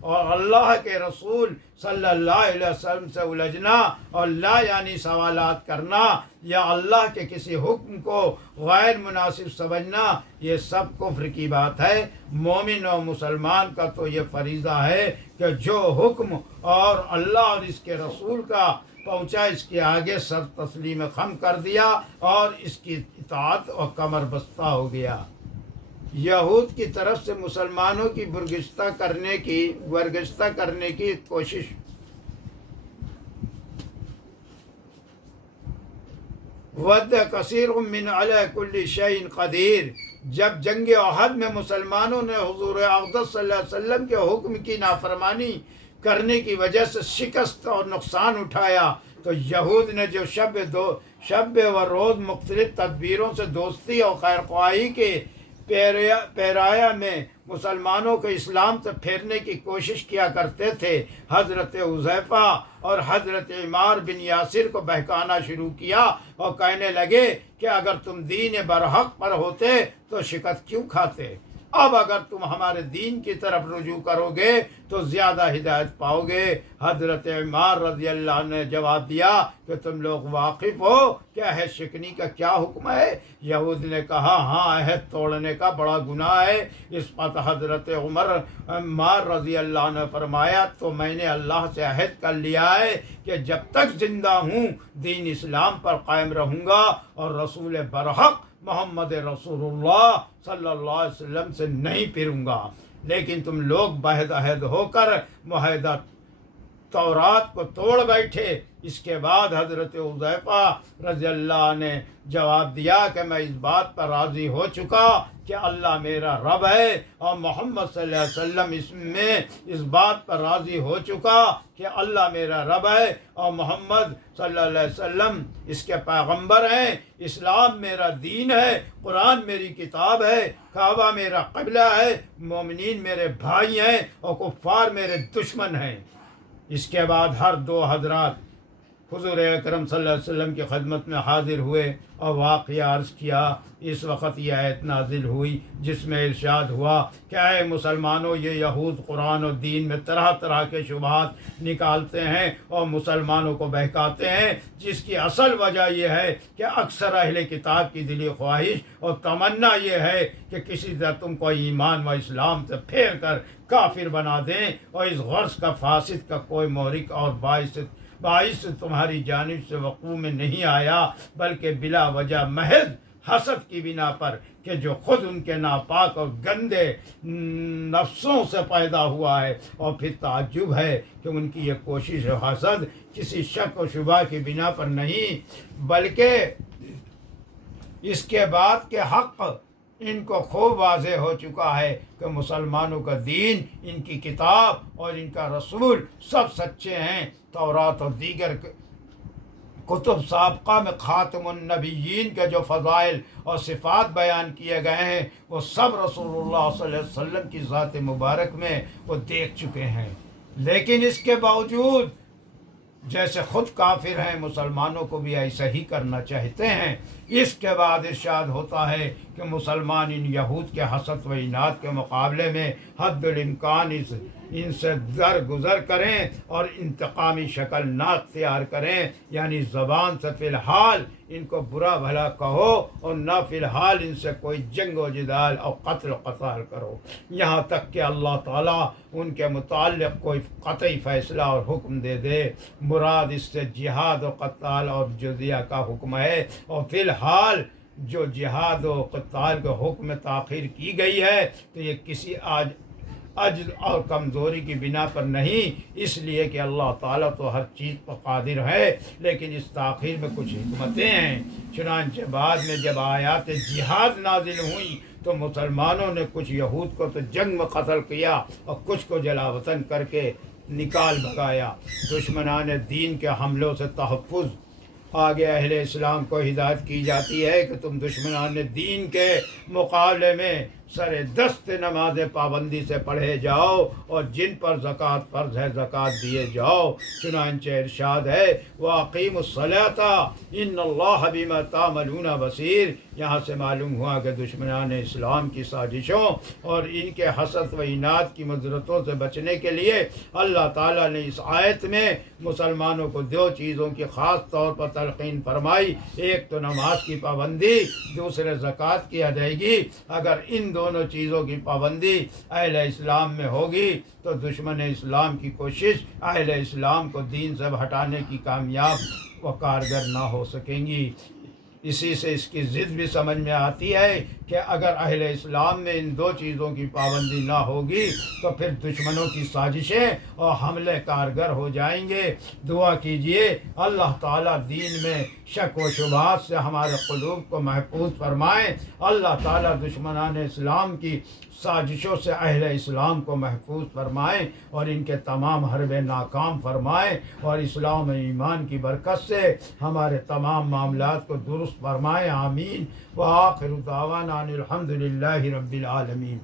اور اللہ کے رسول صلی اللہ علیہ وسلم سے الجھنا اور لا یعنی سوالات کرنا یا اللہ کے کسی حکم کو غیر مناسب سمجھنا، یہ سب کفر کی بات ہے۔ مومن و مسلمان کا تو یہ فریضہ ہے کہ جو حکم اور اللہ اور اس کے رسول کا پہنچا اس کے آگے سر تسلیم خم کر دیا اور اس کی اطاعت اور کمر بستہ ہو گیا۔ یہود کی طرف سے مسلمانوں کی برگشتہ کرنے کی کوشش۔ ود کثیر من علی کل شیء قدیر، جب جنگ احد میں مسلمانوں نے حضور اقدس صلی اللہ علیہ وسلم کے حکم کی نافرمانی کرنے کی وجہ سے شکست اور نقصان اٹھایا تو یہود نے جو شب و روز مختلف تدبیروں سے دوستی اور خیر خواہی کے پیرایا میں مسلمانوں کو اسلام سے پھیرنے کی کوشش کیا کرتے تھے، حضرت حذیفہ اور حضرت عمار بن یاسر کو بہکانا شروع کیا اور کہنے لگے کہ اگر تم دین برحق پر ہوتے تو شکست کیوں کھاتے؟ اب اگر تم ہمارے دین کی طرف رجوع کرو گے تو زیادہ ہدایت پاؤ گے۔ حضرت عمار رضی اللہ عنہ نے جواب دیا کہ تم لوگ واقف ہو کہ عہد شکنی کا کیا حکم ہے؟ یہود نے کہا ہاں، عہد توڑنے کا بڑا گناہ ہے۔ اس پر حضرت عمار رضی اللہ عنہ نے فرمایا تو میں نے اللہ سے عہد کر لیا ہے کہ جب تک زندہ ہوں دین اسلام پر قائم رہوں گا اور رسول برحق محمد رسول اللہ صلی اللہ علیہ وسلم سے نہیں پھروں گا۔ لیکن تم لوگ بعد عہد ہو کر معاہدہ تورات کو توڑ بیٹھے۔ اس کے بعد حضرت حذیفہ رضی اللہ عنہ نے جواب دیا کہ میں اس بات پر راضی ہو چکا کہ اللہ میرا رب ہے اور محمد صلی اللہ علیہ وسلم اس بات پر راضی ہو چکا کہ اللہ میرا رب ہے اور محمد صلی اللہ علیہ وسلم اس کے پیغمبر ہیں۔ اسلام میرا دین ہے، قرآن میری کتاب ہے، کعبہ میرا قبلہ ہے، مومنین میرے بھائی ہیں اور کفار میرے دشمن ہیں۔ اس کے بعد ہر دو حضرات حضور اکرم صلی اللہ علیہ وسلم کی خدمت میں حاضر ہوئے اور واقعہ عرض کیا۔ اس وقت یہ آیت نازل ہوئی جس میں ارشاد ہوا کہ اے مسلمانوں، یہ یہود قرآن اور دین میں طرح طرح کے شبہات نکالتے ہیں اور مسلمانوں کو بہکاتے ہیں، جس کی اصل وجہ یہ ہے کہ اکثر اہل کتاب کی دلی خواہش اور تمنا یہ ہے کہ کسی طرح تم کو ایمان و اسلام سے پھیر کر کافر بنا دیں، اور اس غرض کا فاسد کا کوئی محرک اور باعث تمہاری جانب سے وقوع میں نہیں آیا، بلکہ بلا وجہ محض حسد کی بنا پر کہ جو خود ان کے ناپاک اور گندے نفسوں سے پیدا ہوا ہے، اور پھر تعجب ہے کہ ان کی یہ کوشش و حسد کسی شک و شبہ کی بنا پر نہیں، بلکہ اس کے بعد کے حق ان کو خوب واضح ہو چکا ہے کہ مسلمانوں کا دین، ان کی کتاب اور ان کا رسول سب سچے ہیں۔ تورات اور دیگر کتب سابقہ میں خاتم النبیین کے جو فضائل اور صفات بیان کیے گئے ہیں وہ سب رسول اللہ صلی اللہ علیہ وسلم کی ذات مبارک میں وہ دیکھ چکے ہیں، لیکن اس کے باوجود جیسے خود کافر ہیں مسلمانوں کو بھی ایسا ہی کرنا چاہتے ہیں۔ اس کے بعد ارشاد ہوتا ہے کہ مسلمان ان یہود کے حسد و عناد کے مقابلے میں حد الامکان ان سے درگزر کریں اور انتقامی شکل نہ اختیار کریں، یعنی زبان سے فی الحال ان کو برا بھلا کہو اور نہ فی الحال ان سے کوئی جنگ و جدال اور قتل و قتال کرو، یہاں تک کہ اللہ تعالیٰ ان کے متعلق کوئی قطعی فیصلہ اور حکم دے دے۔ مراد اس سے جہاد و قتال اور جزیہ کا حکم ہے، اور فی الحال جو جہاد و قتال کے حکم میں تاخیر کی گئی ہے تو یہ کسی عجز اور کمزوری کی بنا پر نہیں، اس لیے کہ اللہ تعالیٰ تو ہر چیز پر قادر ہے، لیکن اس تاخیر میں کچھ حکمتیں ہیں۔ چنانچہ بعد میں جب آیات جہاد نازل ہوئیں تو مسلمانوں نے کچھ یہود کو تو جنگ میں قتل کیا اور کچھ کو جلا وطن کر کے نکال بھگایا۔ دشمنان دین کے حملوں سے تحفظ۔ آگے اہل اسلام کو ہدایت کی جاتی ہے کہ تم دشمنان دین کے مقابلے میں سر دست نماز پابندی سے پڑھے جاؤ، اور جن پر زکوٰۃ فرض ہے زکوٰۃ دیے جاؤ۔ چنانچہ ارشاد ہے وَأَقِیمُوا الصَّلَاةَ إِنَّ اللَّهَ بِمَا تَعْمَلُونَ بَصِیرٌ۔ یہاں سے معلوم ہوا کہ دشمنان اسلام کی سازشوں اور ان کے حسد و عناد کی مضرتوں سے بچنے کے لیے اللہ تعالیٰ نے اس آیت میں مسلمانوں کو دو چیزوں کی خاص طور پر تلقین فرمائی، ایک تو نماز کی پابندی، دوسرے زکوٰۃ کی ادائیگی۔ اگر ان دونوں چیزوں کی پابندی اہل اسلام میں ہوگی تو دشمن اسلام کی کوشش اہل اسلام کو دین سے ہٹانے کی کامیاب و کارگر نہ ہو سکیں گی۔ اسی سے اس کی ضد بھی سمجھ میں آتی ہے کہ اگر اہل اسلام میں ان دو چیزوں کی پابندی نہ ہوگی تو پھر دشمنوں کی سازشیں اور حملے کارگر ہو جائیں گے۔ دعا کیجئے اللہ تعالیٰ دین میں شک و شبہات سے ہمارے قلوب کو محفوظ فرمائیں، اللہ تعالیٰ دشمنان اسلام کی سازشوں سے اہل اسلام کو محفوظ فرمائیں اور ان کے تمام حربے ناکام فرمائیں، اور اسلام و ایمان کی برکت سے ہمارے تمام معاملات کو درست فرمائیں، آمین۔ وآخر دعوانا ان الحمد للہ رب العالمین۔